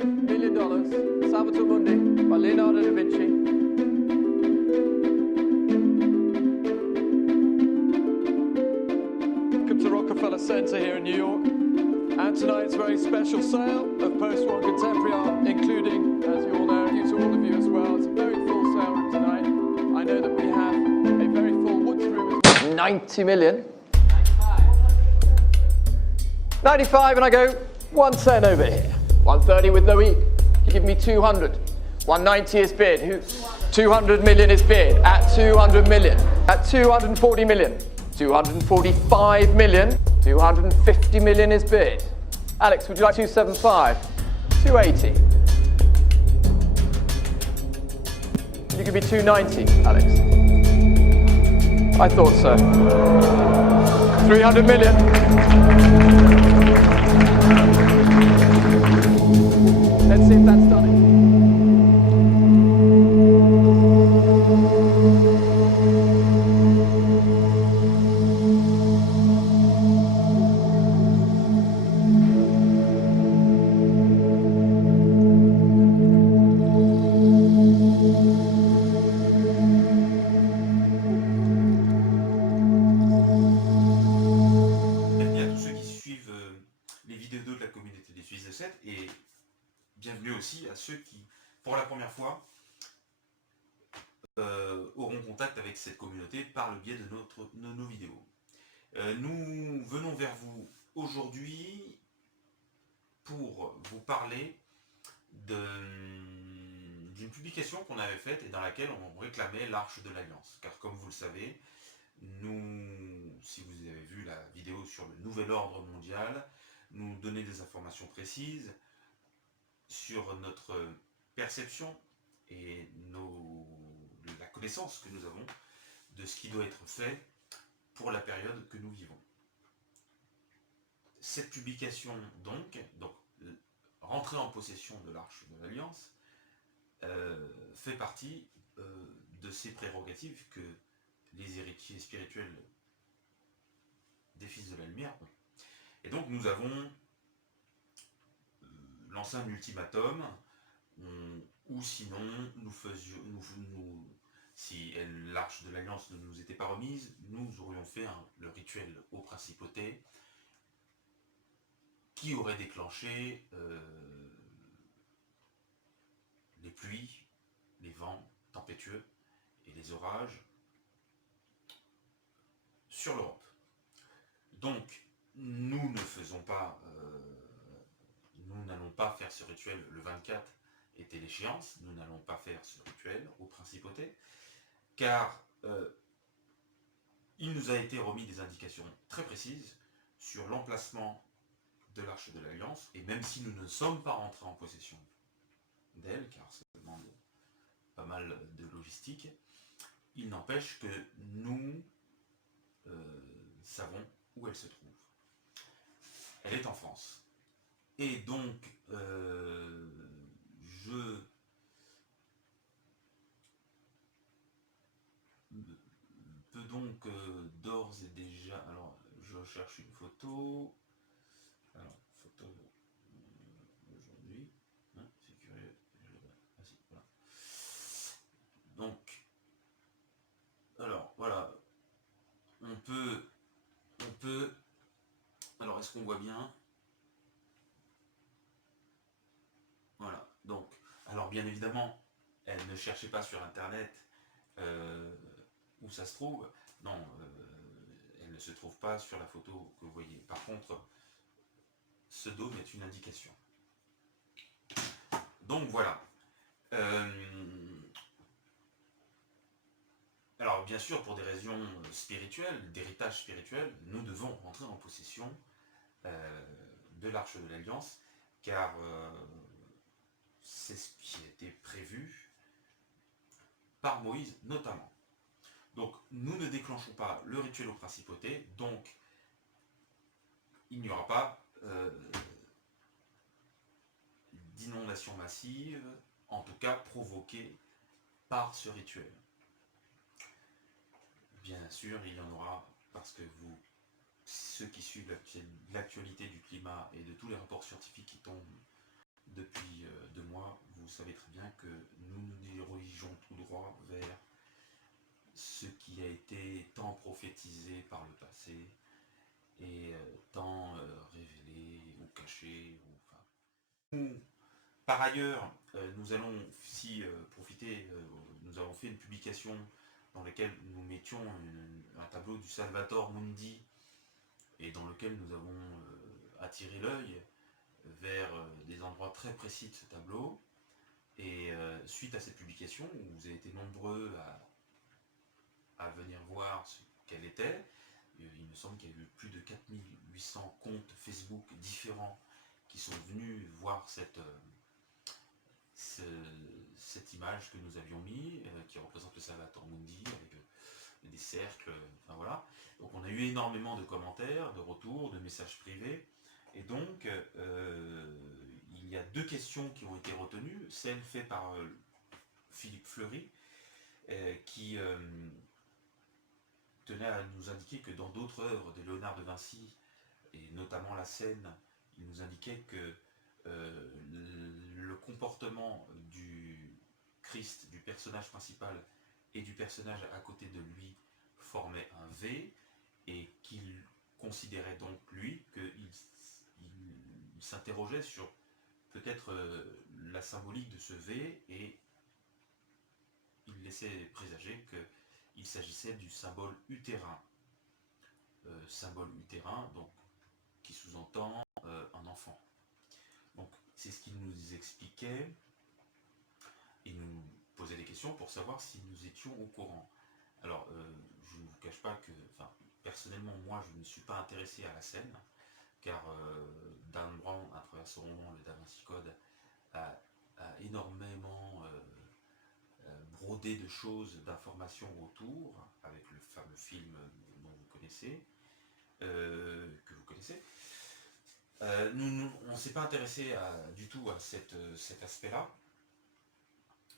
$1 million, Salvator Mundi by Leonardo da Vinci. Welcome to Rockefeller Center here in New York. And tonight's very special sale of post-war contemporary art, including, as you all know, to all of you as well. It's a very full sale room tonight. I know that we have a very full Woods room as well. 90 million. 95, and I go 110 over here. 130 with Loic. You give me 200. 190 is bid. 200 million is bid. At 200 million. At 240 million. 245 million. 250 million is bid. Alex, would you like 275? 280. You give me 290, Alex. I thought so. 300 million. Let's see if that's done it. Et bienvenue aussi à ceux qui, pour la première fois, auront contact avec cette communauté par le biais de nos vidéos. Nous venons vers vous aujourd'hui pour vous parler d'une publication qu'on avait faite et dans laquelle on réclamait l'Arche de l'Alliance. Car comme vous le savez, si vous avez vu la vidéo sur le nouvel ordre mondial, nous donner des informations précises sur notre perception et la connaissance que nous avons de ce qui doit être fait pour la période que nous vivons. Cette publication, donc rentrer en possession de l'Arche de l'Alliance, fait partie de ces prérogatives que les héritiers spirituels des Fils de la Lumière ont. Et donc nous avons lancé un ultimatum, ou sinon si l'Arche de l'Alliance ne nous était pas remise, nous aurions fait le rituel aux principautés qui aurait déclenché les pluies, les vents tempétueux et les orages sur l'Europe. Donc nous ne faisons pas, nous n'allons pas faire ce rituel le 24 était l'échéance, nous n'allons pas faire ce rituel aux principautés, car il nous a été remis des indications très précises sur l'emplacement de l'Arche de l'Alliance, et même si nous ne sommes pas rentrés en possession d'elle, car ça demande pas mal de logistique, il n'empêche que nous savons où elle se trouve. Elle est en France. Et donc, je peux donc d'ores et déjà... Alors, je cherche une photo. Alors, photo aujourd'hui. Hein, c'est curieux. Ah, si, voilà. Donc, alors, voilà. On peut... Alors, est-ce qu'on voit bien ? Voilà, donc, alors bien évidemment, elle ne cherchait pas sur internet où ça se trouve. Non, elle ne se trouve pas sur la photo que vous voyez. Par contre, ce dôme est une indication. Donc voilà. Alors bien sûr, pour des raisons spirituelles, d'héritage spirituel, nous devons rentrer en possession de l'Arche de l'Alliance, car c'est ce qui a été prévu par Moïse notamment. Donc nous ne déclenchons pas le rituel aux principautés, donc il n'y aura pas d'inondation massive, en tout cas provoquée par ce rituel. Bien sûr, il y en aura parce que ceux qui suivent l'actualité du climat et de tous les rapports scientifiques qui tombent depuis 2 mois, vous savez très bien que nous nous dirigeons tout droit vers ce qui a été tant prophétisé par le passé et tant révélé ou caché. Par ailleurs, nous allons aussi profiter, nous avons fait une publication dans laquelle nous mettions un tableau du Salvator Mundi et dans lequel nous avons attiré l'œil vers des endroits très précis de ce tableau. Et suite à cette publication, où vous avez été nombreux à venir voir ce qu'elle était, il me semble qu'il y a eu plus de 4800 comptes Facebook différents qui sont venus voir cette image que nous avions mis, qui représente le Salvator Mundi, avec des cercles, enfin voilà. Donc on a eu énormément de commentaires, de retours, de messages privés, et donc il y a 2 questions qui ont été retenues, celle faite par Philippe Fleury, qui tenait à nous indiquer que dans d'autres œuvres de Léonard de Vinci, et notamment la scène, il nous indiquait que le comportement du Christ, du personnage principal et du personnage à côté de lui formait un V, et qu'il considérait donc lui qu'il s'interrogeait sur peut-être la symbolique de ce V, et il laissait présager qu'il s'agissait du symbole utérin. Symbole utérin, donc, qui sous-entend un enfant. Donc c'est ce qu'il nous expliquait. Il nous posait des questions pour savoir si nous étions au courant. Alors je ne vous cache pas que, enfin, personnellement, moi je ne suis pas intéressé à la scène, car Dan Brown, à travers son roman Le Da Vinci Code, a énormément brodé de choses, d'informations autour, avec le fameux film dont vous connaissez, que vous connaissez. On ne s'est pas intéressé du tout à cet aspect-là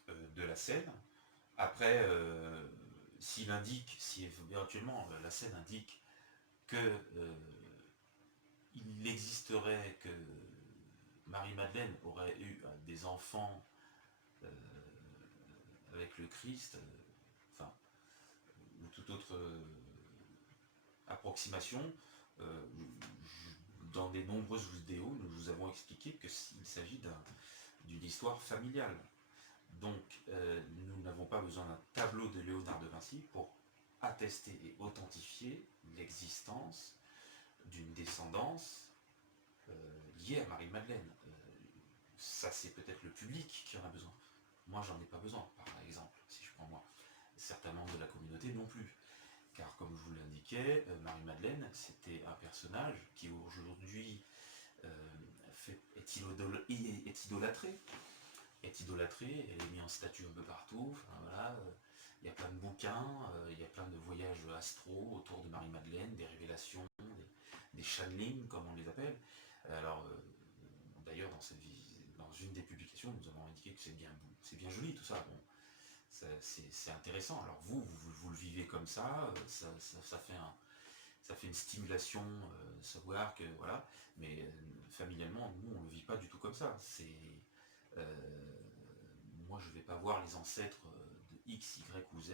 de la scène. Après, s'il indique, si éventuellement la scène indique que il existerait que Marie-Madeleine aurait eu des enfants avec le Christ, enfin, ou toute autre approximation, dans des nombreuses vidéos, nous vous avons expliqué qu'il s'agit d'une histoire familiale. Donc, nous n'avons pas besoin d'un tableau de Léonard de Vinci pour attester et authentifier l'existence d'une descendance liée à Marie-Madeleine. Ça, c'est peut-être le public qui en a besoin. Moi, j'en ai pas besoin, par exemple, si je prends moi. Certains membres de la communauté non plus. Car comme je vous l'indiquais, Marie-Madeleine, c'était un personnage qui aujourd'hui est idolâtré. Est idolâtrée, elle est mise en statue un peu partout, enfin, voilà, il y a plein de bouquins, il y a plein de voyages astro autour de Marie-Madeleine, des révélations, des channeling comme on les appelle. Alors d'ailleurs dans une des publications nous avons indiqué que c'est bien joli tout ça, bon, c'est intéressant. Alors vous le vivez comme ça, ça fait une stimulation, savoir que voilà, mais familialement nous on le vit pas du tout comme ça. Moi je vais pas voir les ancêtres de X, Y ou Z,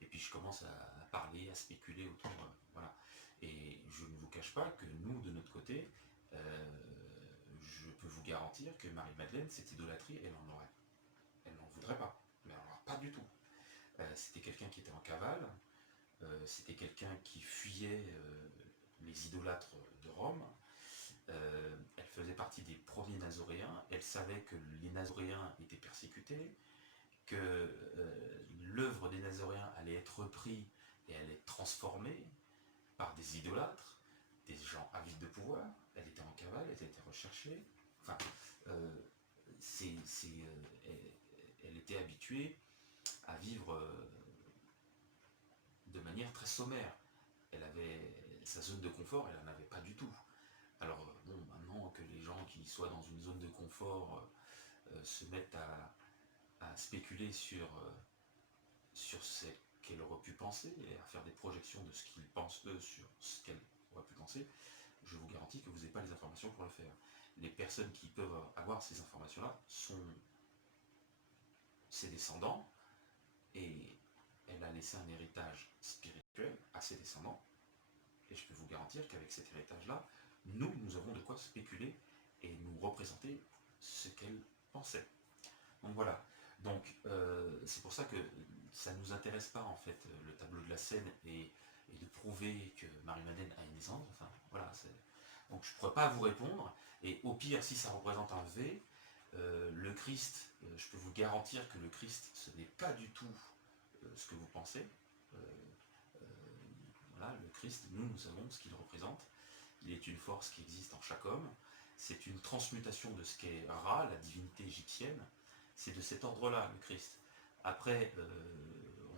et puis je commence à parler, à spéculer autour, voilà. Et je ne vous cache pas que nous de notre côté, je peux vous garantir que Marie-Madeleine, cette idolâtrie, elle n'en voudrait pas, mais alors pas du tout. C'était quelqu'un qui était en cavale, c'était quelqu'un qui fuyait les idolâtres de Rome. Elle faisait partie des premiers nazoréens, elle savait que les nazoréens étaient persécutés, que l'œuvre des nazoréens allait être reprise et allait être transformée par des idolâtres, des gens avides de pouvoir. Elle était en cavale, elle était recherchée. Enfin, elle était habituée à vivre de manière très sommaire. Elle avait sa zone de confort, elle n'en avait pas du tout. Alors bon, maintenant que les gens qui soient dans une zone de confort se mettent à spéculer sur ce qu'elle aurait pu penser et à faire des projections de ce qu'ils pensent eux sur ce qu'elle aurait pu penser, je vous garantis que vous n'avez pas les informations pour le faire. Les personnes qui peuvent avoir ces informations-là sont ses descendants, et elle a laissé un héritage spirituel à ses descendants, et je peux vous garantir qu'avec cet héritage-là, nous avons de quoi spéculer et nous représenter ce qu'elle pensait. Donc voilà. Donc c'est pour ça que ça ne nous intéresse pas en fait le tableau de la scène et de prouver que Marie-Madeleine a une descendance. Enfin voilà. Donc je ne pourrais pas vous répondre. Et au pire, si ça représente un V, le Christ, je peux vous garantir que le Christ, ce n'est pas du tout ce que vous pensez. Euh, euh, voilà, le Christ, nous savons ce qu'il représente. Il est une force qui existe en chaque homme. C'est une transmutation de ce qu'est Ra, la divinité égyptienne. C'est de cet ordre-là, le Christ. Après,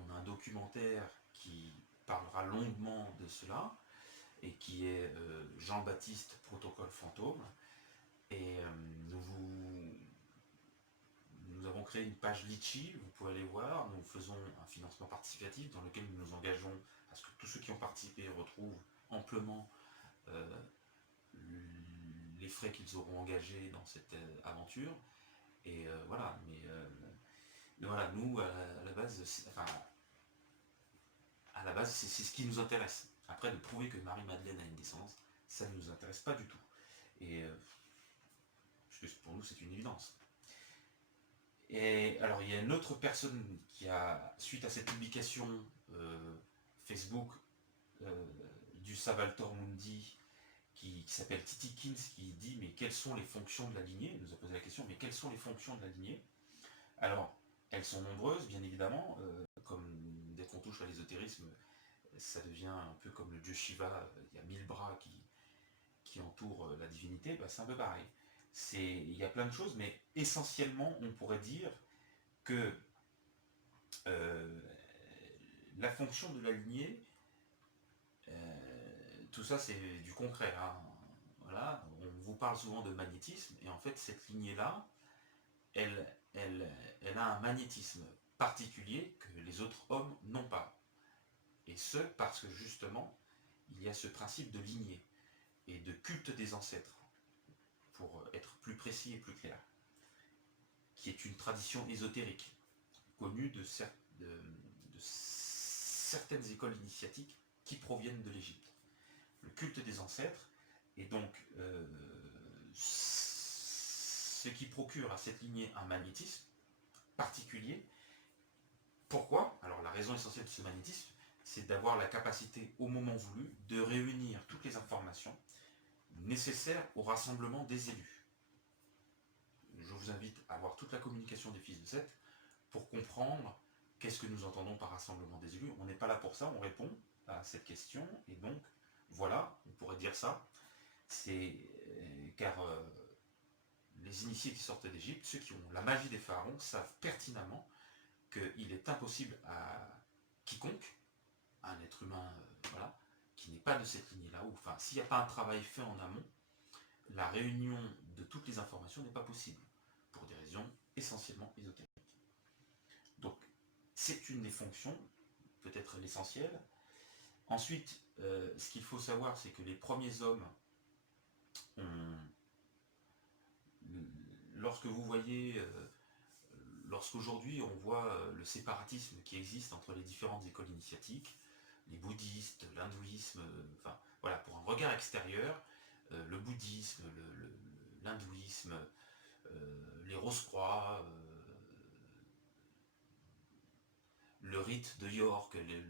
on a un documentaire qui parlera longuement de cela, et qui est Jean-Baptiste Protocole Fantôme. Et nous avons créé une page Litchi, vous pouvez aller voir. Nous faisons un financement participatif dans lequel nous nous engageons à ce que tous ceux qui ont participé retrouvent amplement les frais qu'ils auront engagés dans cette aventure. Et voilà, mais voilà, nous, à la base, c'est ce qui nous intéresse. Après, de prouver que Marie-Madeleine a une descendance, ça ne nous intéresse pas du tout. Et puisque pour nous, c'est une évidence. Et alors, il y a une autre personne qui a, suite à cette publication Facebook du Savaltor Mundi, qui s'appelle Titi Kins, qui dit mais quelles sont les fonctions de la lignée. Il nous a posé la question, mais quelles sont les fonctions de la lignée? Alors, elles sont nombreuses, bien évidemment, comme dès qu'on touche à l'ésotérisme, ça devient un peu comme le dieu Shiva, il y a 1000 bras qui entourent la divinité, bah, c'est un peu pareil. Il y a plein de choses, mais essentiellement, on pourrait dire que la fonction de la lignée, tout ça c'est du concret. Hein. Voilà, on vous parle souvent de magnétisme, et en fait cette lignée-là, elle a un magnétisme particulier que les autres hommes n'ont pas. Et ce, parce que justement, il y a ce principe de lignée et de culte des ancêtres, pour être plus précis et plus clair, qui est une tradition ésotérique, connue de certaines écoles initiatiques qui proviennent de l'Égypte. Le culte des ancêtres est donc ce qui procure à cette lignée un magnétisme particulier. Pourquoi? Alors la raison essentielle de ce magnétisme, c'est d'avoir la capacité au moment voulu de réunir toutes les informations nécessaires au rassemblement des élus. Je vous invite à voir toute la communication des fils de Seth pour comprendre qu'est-ce que nous entendons par rassemblement des élus. On n'est pas là pour ça, on répond à cette question, et donc voilà, on pourrait dire ça. C'est car les initiés qui sortent d'Égypte, ceux qui ont la magie des pharaons, savent pertinemment qu'il est impossible à quiconque, un être humain voilà, qui n'est pas de cette lignée-là, ou enfin, s'il n'y a pas un travail fait en amont, la réunion de toutes les informations n'est pas possible, pour des raisons essentiellement ésotériques. Donc, c'est une des fonctions, peut-être l'essentielle. Ensuite, ce qu'il faut savoir, c'est que les premiers hommes lorsque vous voyez, lorsqu'aujourd'hui on voit le séparatisme qui existe entre les différentes écoles initiatiques, les bouddhistes, l'hindouisme, enfin voilà, pour un regard extérieur, le bouddhisme, l'hindouisme, les Rose-Croix, le rite de York, les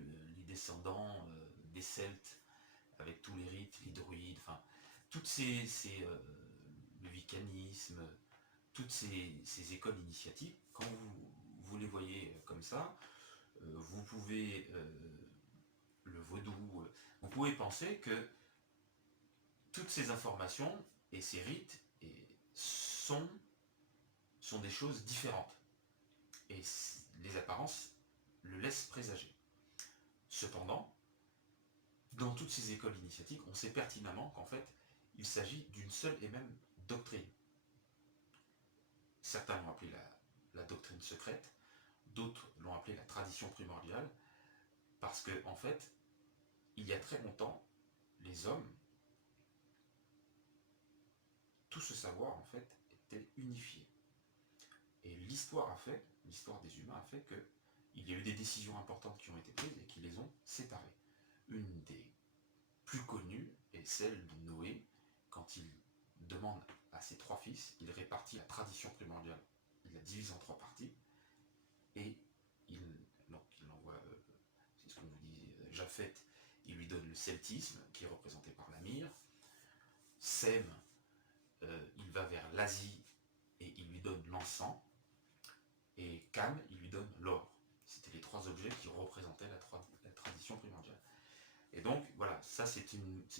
descendants des Celtes, avec tous les rites, les druides, enfin, toutes le wiccanisme, toutes ces écoles initiatiques, quand vous les voyez comme ça, vous pouvez, le vaudou, vous pouvez penser que toutes ces informations et ces rites sont des choses différentes. Et les apparences le laissent présager. Cependant, dans toutes ces écoles initiatiques, on sait pertinemment qu'en fait, il s'agit d'une seule et même doctrine. Certains l'ont appelée la doctrine secrète, d'autres l'ont appelée la tradition primordiale, parce que, en fait, il y a très longtemps, les hommes tout ce savoir, en fait, était unifié. Et l'histoire des humains a fait qu'il y a eu des décisions importantes qui ont été prises et qui les ont séparés. Une des plus connues est celle de Noé, quand il demande à ses 3 fils, il répartit la tradition primordiale, il la divise en 3 parties, et il envoie, c'est ce qu'on vous dit, Japheth, il lui donne le celtisme, qui est représenté par la myrrhe. Sem, il va vers l'Asie, et il lui donne l'encens. Et Cam, il lui donne l'or. C'était les 3 objets qui représentaient la tradition primordiale. Et donc, voilà, ça c'est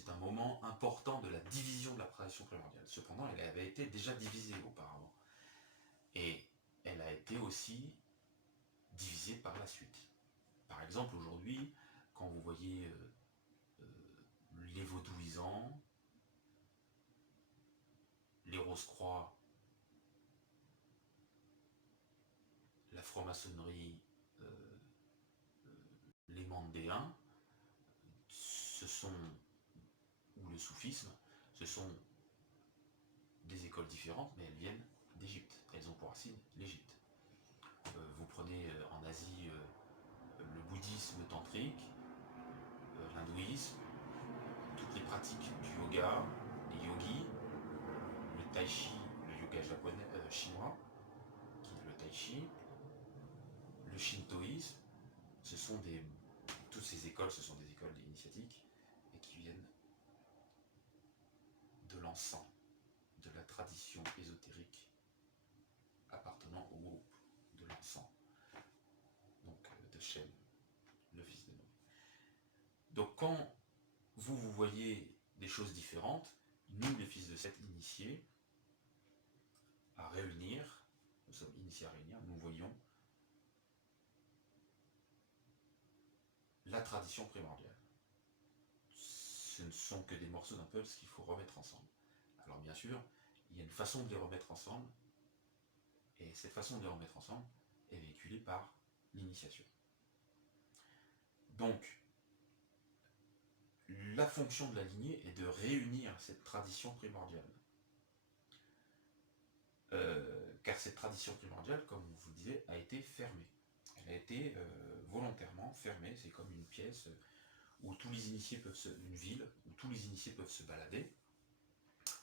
un moment important de la division de la tradition primordiale. Cependant, elle avait été déjà divisée auparavant. Et elle a été aussi divisée par la suite. Par exemple, aujourd'hui, quand vous voyez les vaudouisants, les Rose-Croix, la franc-maçonnerie, les mandéens, ou le soufisme, ce sont des écoles différentes, mais elles viennent d'Égypte. Elles ont pour racine l'Égypte. Vous prenez en Asie le bouddhisme tantrique, l'hindouisme, toutes les pratiques du yoga, les yogis, le tai chi, le yoga japonais, chinois, qui est le tai chi, le shintoïsme, toutes ces écoles, ce sont des écoles initiatiques et qui viennent de l'encens, de la tradition ésotérique appartenant au groupe de l'encens, donc de Shem, le fils de Noé. Donc quand vous voyez des choses différentes, nous les fils de Seth initiés à réunir, nous sommes initiés à réunir, nous voyons la tradition primordiale. Ce ne sont que des morceaux d'un puzzle qu'il faut remettre ensemble. Alors bien sûr, il y a une façon de les remettre ensemble, et cette façon de les remettre ensemble est véhiculée par l'initiation. Donc, la fonction de la lignée est de réunir cette tradition primordiale. Car cette tradition primordiale, comme vous le disiez, a été fermée. Elle a été volontairement fermée, c'est comme une pièce où tous les initiés une ville, où tous les initiés peuvent se balader,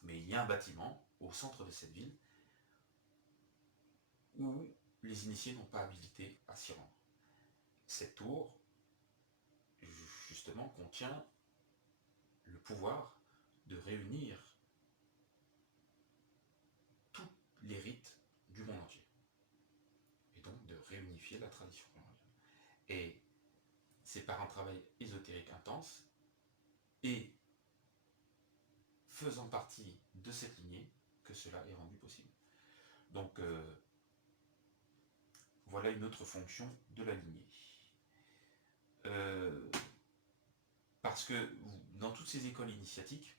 mais il y a un bâtiment au centre de cette ville où les initiés n'ont pas habilité à s'y rendre. Cette tour, justement, contient le pouvoir de réunir tous les rites du monde entier, et donc de réunifier la tradition primordiale. Et c'est par un travail ésotérique intense, et faisant partie de cette lignée, que cela est rendu possible. Donc, voilà une autre fonction de la lignée. Parce que dans toutes ces écoles initiatiques,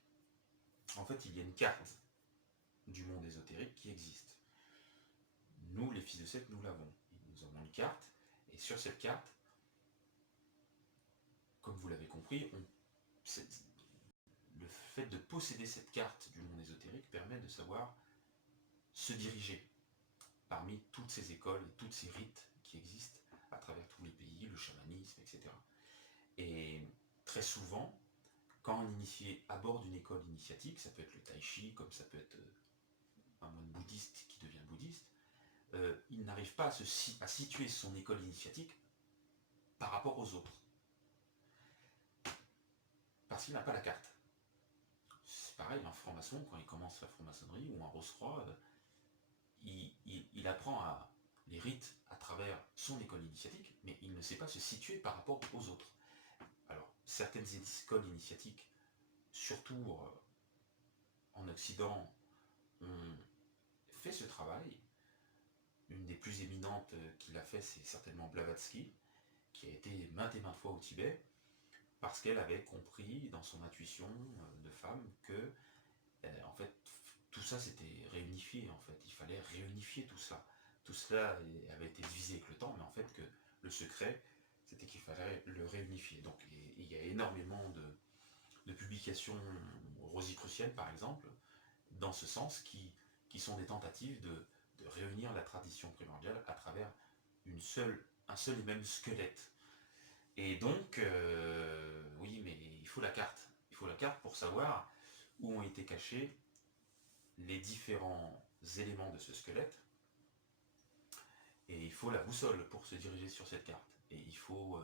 en fait, il y a une carte du monde ésotérique qui existe. Nous, les fils de Seth, nous l'avons. Nous avons une carte, et sur cette carte, comme vous l'avez compris, le fait de posséder cette carte du monde ésotérique permet de savoir se diriger parmi toutes ces écoles et tous ces rites qui existent à travers tous les pays, le chamanisme, etc. Et très souvent, quand un initié aborde une école initiatique, ça peut être le tai chi, comme ça peut être un moine bouddhiste qui devient bouddhiste, il n'arrive pas à situer son école initiatique par rapport aux autres. Parce qu'il n'a pas la carte. C'est pareil, un franc-maçon, quand il commence la franc-maçonnerie, ou un Rose-Croix, il apprend les rites à travers son école initiatique, mais il ne sait pas se situer par rapport aux autres. Alors, certaines écoles initiatiques, surtout en Occident, ont fait ce travail. Une des plus éminentes qui l'a fait, c'est certainement Blavatsky, qui a été maintes et maintes fois au Tibet, parce qu'elle avait compris dans son intuition de femme que, en fait, tout ça s'était réunifié, en fait. Il fallait réunifier tout ça. Tout cela avait été divisé avec le temps, mais en fait, que le secret, c'était qu'il fallait le réunifier. Donc, il y a énormément de publications rosicruciennes, par exemple, dans ce sens qui sont des tentatives de réunir la tradition primordiale à travers un seul et même squelette. Et donc, oui, mais il faut la carte. Il faut la carte pour savoir où ont été cachés les différents éléments de ce squelette. Et il faut la boussole pour se diriger sur cette carte. Et il faut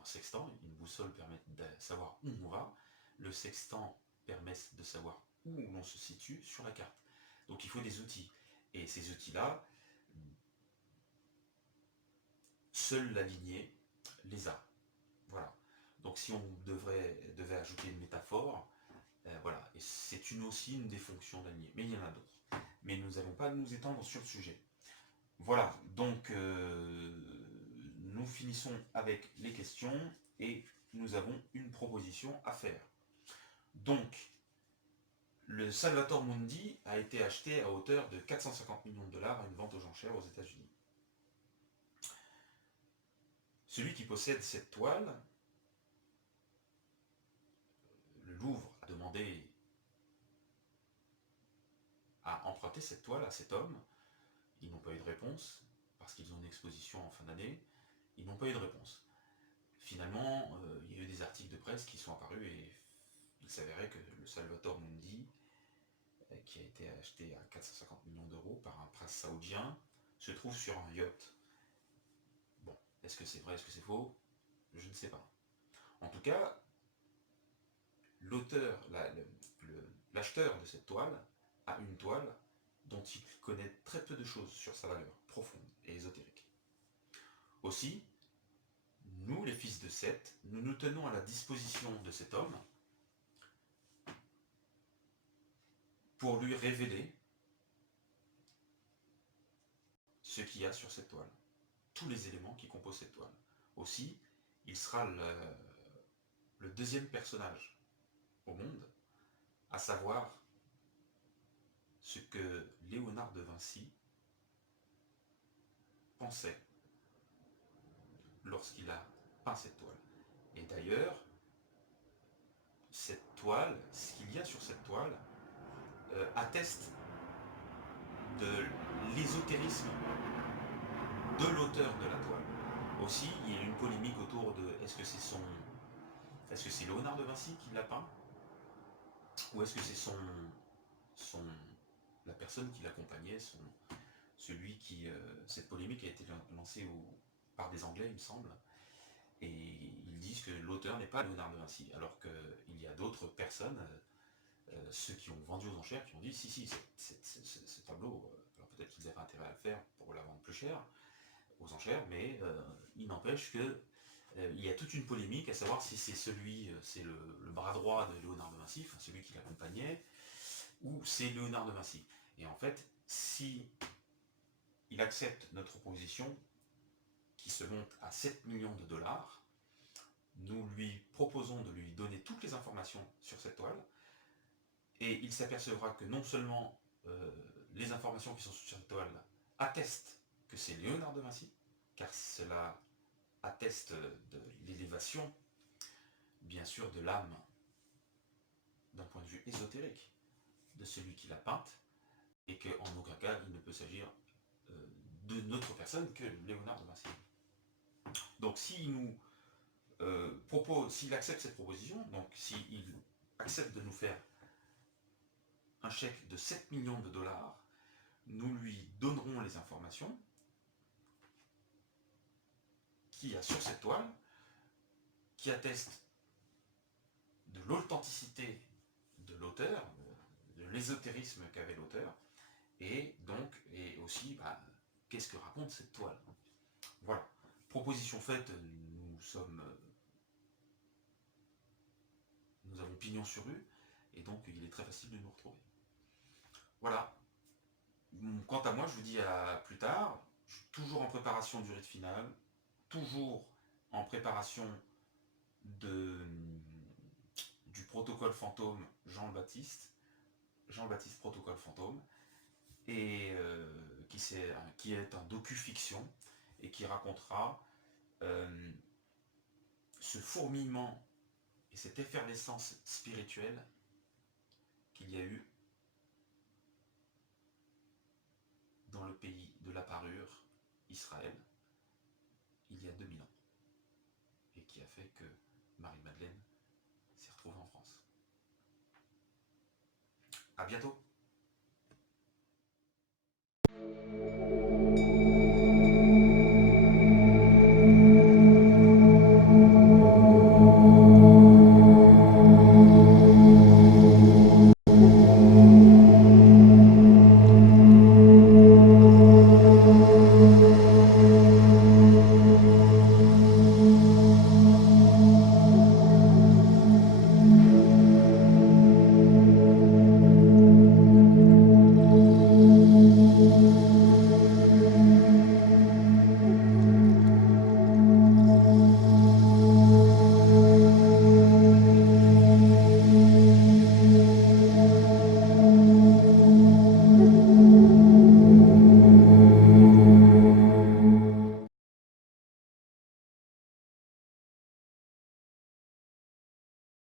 un sextant. Une boussole permet de savoir où on va. Le sextant permet de savoir où l'on se situe sur la carte. Donc il faut des outils. Et ces outils-là, seule la lignée les a. Voilà. Donc si on devait ajouter une métaphore, voilà. Et c'est aussi une des fonctions de la lignée. Mais il y en a d'autres. Mais nous n'allons pas nous étendre sur le sujet. Voilà. Donc nous finissons avec les questions et nous avons une proposition à faire. Donc, le Salvator Mundi a été acheté à hauteur de 450 millions de dollars à une vente aux enchères aux États-Unis. Celui qui possède cette toile, le Louvre a demandé à emprunter cette toile à cet homme. Ils n'ont pas eu de réponse, parce qu'ils ont une exposition en fin d'année. Ils n'ont pas eu de réponse. Finalement, il y a eu des articles de presse qui sont apparus et il s'avérait que le Salvator Mundi, qui a été acheté à 450 millions d'euros par un prince saoudien, se trouve sur un yacht. Bon, est-ce que c'est vrai, est-ce que c'est faux? Je ne sais pas. En tout cas, l'auteur, l'acheteur de cette toile a une toile dont il connaît très peu de choses sur sa valeur profonde et ésotérique. Aussi, nous, les fils de Seth, nous nous tenons à la disposition de cet homme pour lui révéler ce qu'il y a sur cette toile, tous les éléments qui composent cette toile. Aussi, il sera le deuxième personnage au monde à savoir ce que Léonard de Vinci pensait lorsqu'il a peint cette toile. Et d'ailleurs, cette toile, ce qu'il y a sur cette toile, atteste de l'ésotérisme de l'auteur de la toile. Aussi, il y a une polémique autour de est-ce que c'est Léonard de Vinci qui l'a peint, ou est-ce que c'est la personne qui l'accompagnait, cette polémique a été lancée par des Anglais, il me semble, et ils disent que l'auteur n'est pas Léonard de Vinci, alors qu'il y a d'autres personnes, ceux qui ont vendu aux enchères, qui ont dit si, ce tableau, alors peut-être qu'ils avaient intérêt à le faire pour la vendre plus cher aux enchères, mais il n'empêche que il y a toute une polémique à savoir si c'est le bras droit de Léonard de Vinci, enfin celui qui l'accompagnait, ou c'est Léonard de Vinci. Et en fait, si il accepte notre proposition, qui se monte à 7 millions de dollars, nous lui proposons de lui donner toutes les informations sur cette toile, et il s'apercevra que non seulement les informations qui sont sur cette toile attestent que c'est Léonard de Vinci, car cela atteste de l'élévation, bien sûr, de l'âme, d'un point de vue ésotérique, de celui qui l'a peinte, et qu'en aucun cas il ne peut s'agir de notre personne que Léonard de Vinci. Donc s'il nous s'il accepte cette proposition, donc s'il accepte de nous faire un chèque de 7 millions de dollars, nous lui donnerons les informations qu'il y a sur cette toile, qui attestent de l'authenticité de l'auteur, de l'ésotérisme qu'avait l'auteur, et aussi qu'est-ce que raconte cette toile. Voilà. Proposition faite, nous avons pignon sur rue, et donc il est très facile de nous retrouver. Voilà. Quant à moi, je vous dis à plus tard. Je suis toujours en préparation du rite final, toujours en préparation du protocole fantôme Jean-Baptiste protocole fantôme, et qui est un docu-fiction, et qui racontera ce fourmillement et cette effervescence spirituelle qu'il y a eu dans le pays de la parure, Israël, il y a 2000 ans, et qui a fait que Marie-Madeleine s'est retrouvée en France. À bientôt.